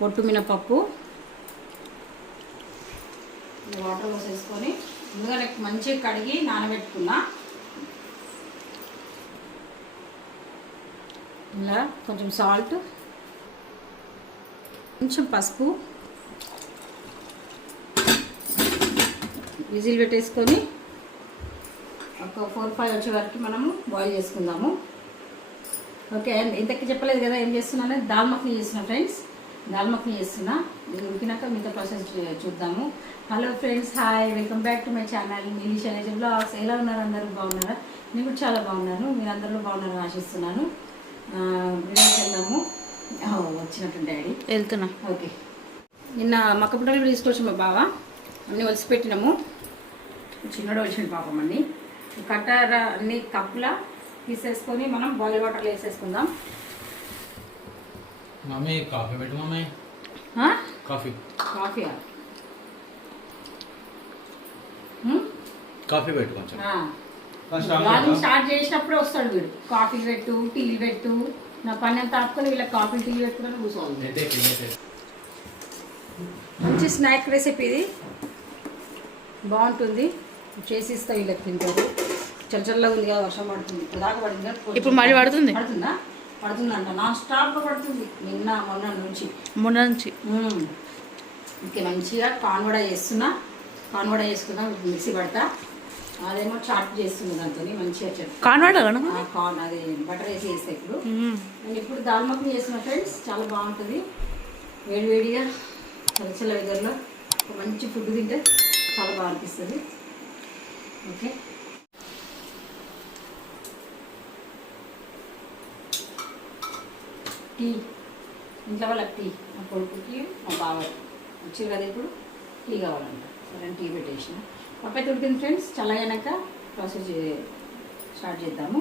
పొట్టు మినపప్పు వాటర్ పోసేసుకొని ముందుగా మంచిగా కడిగి నానబెట్టుకున్నా. ఇలా కొంచెం సాల్ట్, కొంచెం పసుపు, విజిల్ పెట్టేసుకొని ఒక 4-5 వచ్చే వరకు మనము బాయిల్ చేసుకుందాము. ఓకే, ఇంతకీ చెప్పలేదు కదా ఏం చేస్తున్నాను, దాల్ మఖనీ చేస్తున్నా ఫ్రెండ్స్. దాల్ మఖనీ చేస్తున్నా. ఇది ఉడికినాక మిగతా ప్రాసెస్ చూద్దాము. Hello friends, hi, welcome back to my channel నీలి శైలజ బ్లాగ్స్. ఎలా ఉన్నారు అందరూ? బాగున్నారా? నేను కూడా చాలా బాగున్నాను. మీరు అందరూ బాగున్నారని ఆశిస్తున్నాను. వీడియోకి వెళ్దాము. వచ్చినట్టు డాడీ వెళ్తున్నా. ఓకే, నిన్న మక్క పుట్టలు తీసుకొచ్చి మా బావ అన్నీ ఒలిసిపెట్టినాము. చిన్నడు వచ్చింది పాపం అన్నీ. కట్టార అన్ని కప్పులా తీసేసుకొని మనం బాయిల్ వాటర్లో వేసేసుకుందాం. మమ్మీ కాఫీ పెట్టు మమ్మీ. కాఫీ కాఫీయా? కాఫీ పెట్టు కొంచెం. మార్నింగ్ స్టార్ట్ చేసినప్పుడే వస్తాడు వీడు. కాఫీ పెట్టు, టీలు పెట్టు. నా పని అంతా ఆపుకొని వీళ్ళకి కాఫీ టీలు పెట్టుకుని కూర్చోవాలి. మంచి స్నాక్ రెసిపీ ఇది, బాగుంటుంది. చేసి ఇస్తా వీళ్ళకి, తింటారు. చల్లగా ఉంది కదా, వర్షం పడుతుంది. దాకా పడింది, ఇప్పుడు మళ్ళీ పడుతుంది. పడుతుందా? పడుతుందంట, నాన్ స్టాప్గా పడుతుంది. మొన్న నుంచి ఇంకే మంచిగా కార్న్ వడ చేస్తున్నా. కార్న్ వడ చేసుకున్నా, మిక్సీ పడతా. అదేమో చాట్ చేస్తుంది దాంతో మంచిగా. కార్న్ అది బటర్ వేసి చేస్తా. ఇప్పుడు నేను ఇప్పుడు దాల్ మఖనీ చేస్తున్నా ఫ్రెండ్స్. చాలా బాగుంటుంది. వేడివేడిగా చల్ల వెదర్లో మంచి ఫుడ్ తింటే చాలా బాగా అనిపిస్తుంది. ఓకే, టీ ఇంట్లో వాళ్ళకి టీ, మా కొడుకుకి మా బావ వచ్చారు కదా, ఇప్పుడు టీ కావాలంట. సరే టీ పెట్టేసిన. పప్పు ఉడికింది ఫ్రెండ్స్. చల్లగాక ప్రాసెస్ స్టార్ట్ చేద్దాము.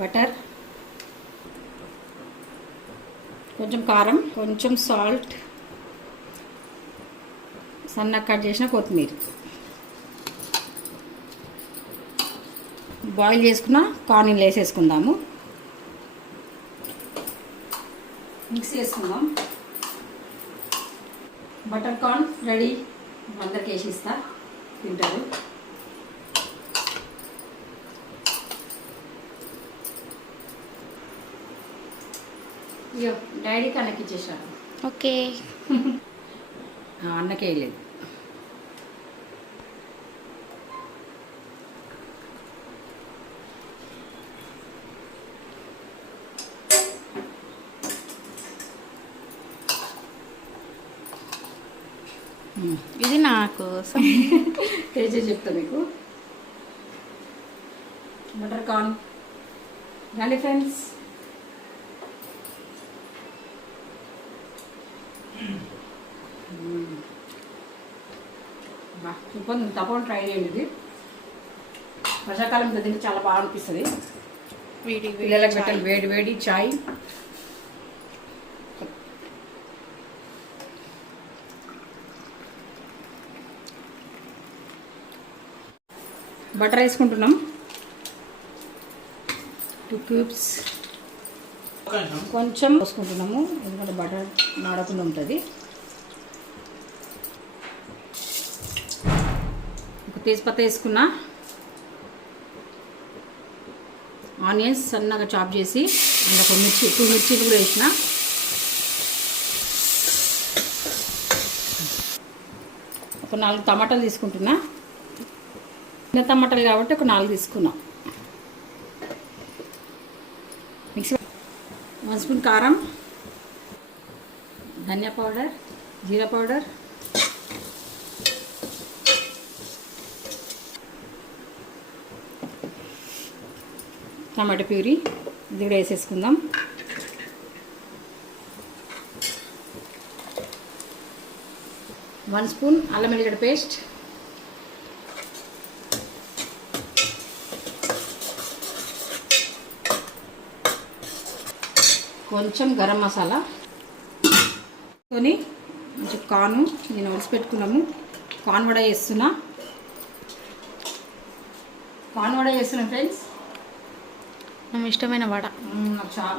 బటర్, కొంచెం కారం, కొంచెం సాల్ట్, సన్నగా కట్ చేసిన కొత్తిమీర, బాయిల్ చేసుకున్న కార్న్ వేసేసుకుందాము. మిక్స్ చేసుకుందాం. Butter corn ready. అందరికి వేసి ఇస్తా, తింటారు. అయ్యో, డాడీకి అన్నకి ఇచ్చేసారు. ఓకే, అన్నకే వేయలేదు. ఇది నాకు టేస్ట్ చెప్తా మీకు. బటర్ కార్న్ రండి ఫ్రెండ్స్. సూపర్, తప్పకుండా ట్రై చేయండి. ఇది వర్షాకాలం తింటే చాలా బాగా అనిపిస్తుంది. పిల్లలకు పెట్టాలి వేడి వేడి చాయ్. బటర్ వేసుకుంటున్నాం 2 క్యూబ్స్. కొంచెం పోసుకుంటున్నాము ఎందుకంటే బటర్ నాడకుండా ఉంటుంది. ఒక తేజ్పత్తా వేసుకున్నా. ఆనియన్స్ సన్నగా చాప్ చేసి అందులో ఒక మిర్చి 2 మిర్చీలు కూడా వేసిన. ఒక 4 టమాటాలు తీసుకుంటున్నా. చిన్న టమాటాలు కాబట్టి ఒక 4 తీసుకున్నాం. మిక్సీ 1 స్పూన్ కారం, ధనియా పౌడర్, జీరా పౌడర్, టమాటో ప్యూరీ ఇది కూడా వేసేసుకుందాం. వన్ స్పూన్ అల్లం వెల్లిగడ్డ పేస్ట్, కొంచెం గరం మసాలా కొని కొంచెం కార్న్ నేను ఒలిసి పెట్టుకున్నాము. కార్న్ వడ చేస్తున్నా ఫ్రెండ్స్. నాకు ఇష్టమైన వడ.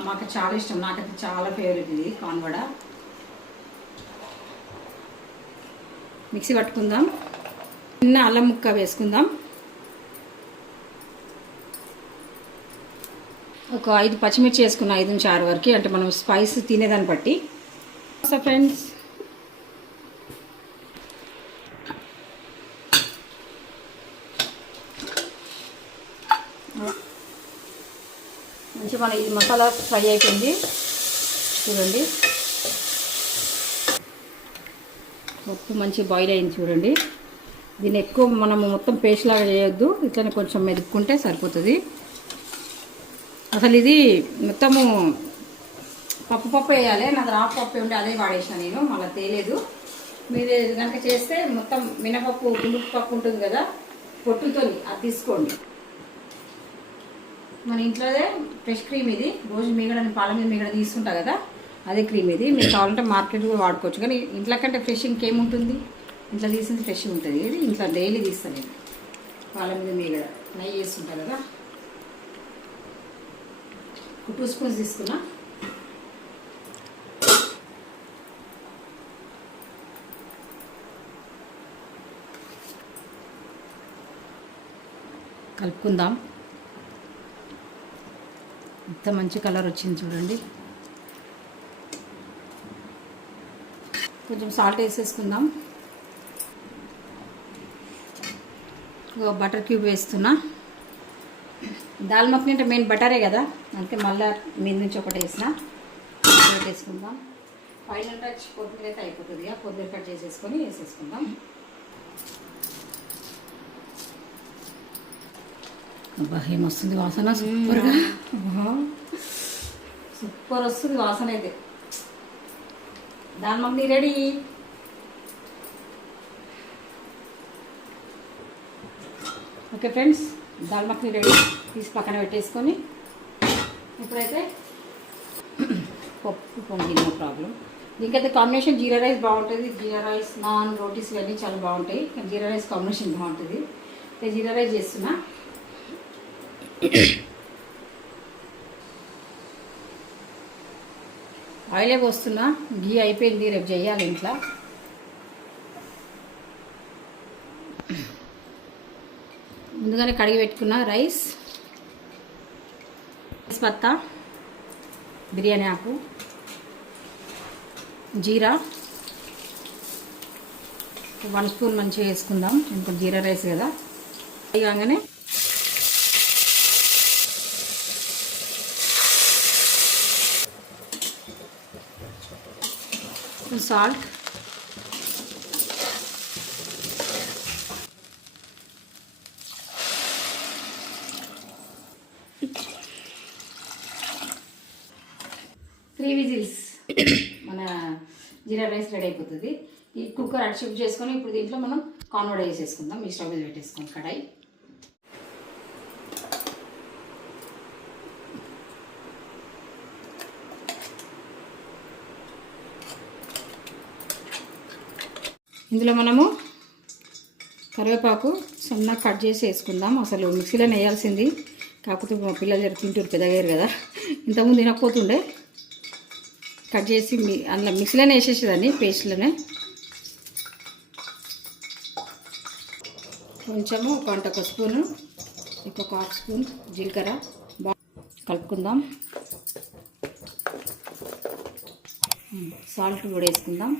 మాకు చాలా ఇష్టం, నాకైతే చాలా ఫేవరెట్ ఇది కార్న్ వడ. మిక్సీ పట్టుకుందాం. చిన్న అల్లం ముక్క వేసుకుందాం. ఒక 5 పచ్చిమిర్చి వేసుకున్నా, 5 నుంచి 6 వరకు, అంటే మనం స్పైస్ తినేదాన్ని బట్టి. సో ఫ్రెండ్స్, మంచి మన ఇది మసాలా ఫ్రై అయిపోయింది చూడండి. ఉప్పు మంచి బాయిల్ అయింది చూడండి. దీన్ని ఎక్కువ మనము మొత్తం పేస్ట్ లాగా చేయొద్దు, ఇట్లనే కొంచెం మెదుపుకుంటే సరిపోతుంది. అసలు ఇది మొత్తము పప్పు వేయాలి, నాది హాఫ్ పప్పు ఉంటే అదే వాడేసిన నేను, మళ్ళీ తేలేదు. మీరు కనుక చేస్తే మొత్తం మినపప్పు పప్పు ఉంటుంది కదా పొట్టుతో, అది తీసుకోండి. మన ఇంట్లోదే ఫ్రెష్ క్రీమ్ ఇది, రోజు మీగడని పాల మీద మీగడ తీసుకుంటా కదా, అదే క్రీమ్ ఇది. మీరు కావాలంటే మార్కెట్ కూడా వాడుకోవచ్చు, కానీ ఇంట్లో కంటే ఫ్రెష్ ఇంకేముంటుంది, ఇంట్లో తీసింది ఫ్రెష్గా ఉంటుంది. ఇది ఇంట్లో డైలీ తీస్తాను నేను, పాల మీద మీగడ నెయ్యి వేస్తుంటా కదా. 2 స్పూన్స్ తీసుకున్నా. కలుపుకుందాం. ఎంత మంచి కలర్ వచ్చింది చూడండి. కొంచెం సాల్ట్ వేసేసుకుందాం. బటర్ క్యూబ్ వేస్తున్నా. దాల్ మఖని అంటే మెయిన్ బటరే కదా, అందుకే మళ్ళీ మీద నుంచి ఒకటి వేసిన వేసుకుందాం. ఫైనల్ టచ్ కొత్తిమీర అయితే అయిపోతుంది, కొత్తిమీర కట్ చేసేసుకొని వేసేసుకుందాం. అబ్బా ఏమొస్తుంది వాసన, సూపర్గా, సూపర్ వస్తుంది వాసన అయితే. Dal makhani ready. Okay friends, dal makhani ready. తీసి పక్కన పెట్టేసుకొని ఇప్పుడైతే పప్పు పొంగి, నో ప్రాబ్లం. దీనికైతే కాంబినేషన్ జీరా రైస్ బాగుంటుంది. జీరా రైస్, నాన్, రోటీస్ ఇవన్నీ చాలా బాగుంటాయి, కానీ జీరా రైస్ కాంబినేషన్ బాగుంటుంది. జీరా రైస్ చేస్తున్నా. ఆయిలే పోస్తున్నా, గీ అయిపోయింది, రేపు చేయాలి ఇంట్లో. ముందుగానే కడిగి పెట్టుకున్న రైస్, పత్తా, బిర్యానీ ఆకు, జీరా 1 స్పూన్ మంచిగా వేసుకుందాం, ఎందుకంటే జీరా రైస్ కదా. కాగానే సాల్ట్, త్రీ విజిల్స్ మన జీరా రైస్ రెడీ అయిపోతుంది. ఈ కుక్కర్ అటు షిఫ్ట్ చేసుకొని ఇప్పుడు దీంట్లో మనం కార్న్ వడ వేసేసుకుందాం. ఈ స్టవ్ మీద పెట్టేసుకొని కడాయి. ఇందులో మనము కరివేపాకు సన్నగా కట్ చేసి వేసుకుందాం. అసలు మిక్సీలో వేయాల్సింది, కాకపోతే మా పిల్లలు జర తింటూరు, పెద్దగారు కదా, ఇంతకుముందు తినకపోతుండే. కట్ చేసి అందులో మిక్సీలోనే వేసేసేదాన్ని, పేస్ట్లోనే. కొంచెము ఒక స్పూను, ఇంకొక 1/2 స్పూన్ జీలకర్ర కలుపుకుందాం. సాల్ట్ కూడా వేసుకుందాం.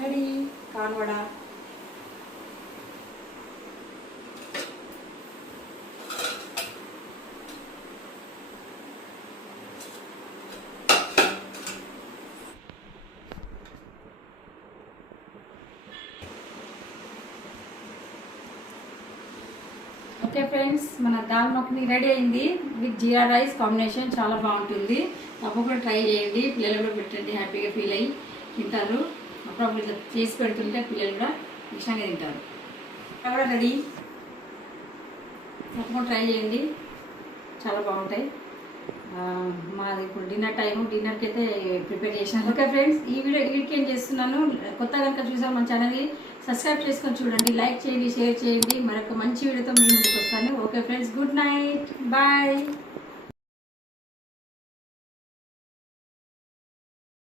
Ready corn vada. Okay friends, మన దాల్ మఖని రెడీ అయింది విత్ జీరా రైస్ కాంబినేషన్. చాలా బాగుంటుంది, తప్పకుండా ట్రై చేయండి. పిల్లలు కూడా పెట్టండి, హ్యాపీగా ఫీల్ అయ్యి తింటారు. అప్పుడప్పుడు చేసి పెడుతుంటే పిల్లలు కూడా ఇష్టంగా తింటారు. కూడా రెడీ, తప్పకుండా ట్రై చేయండి, చాలా బాగుంటాయి. మాది ఇప్పుడు డిన్నర్ టైము, డిన్నర్కి అయితే ప్రిపేర్ చేసాను. ఓకే ఫ్రెండ్స్, ఈ వీడియోకి ఏం చేస్తున్నాను, కొత్తగా కనుక చూసాను మన ఛానల్ని సబ్స్క్రైబ్ చేసుకొని చూడండి, లైక్ చేయండి, షేర్ చేయండి. మరొక మంచి వీడియోతో మీ ముందుకు వస్తాను. Okay friends, good night, bye.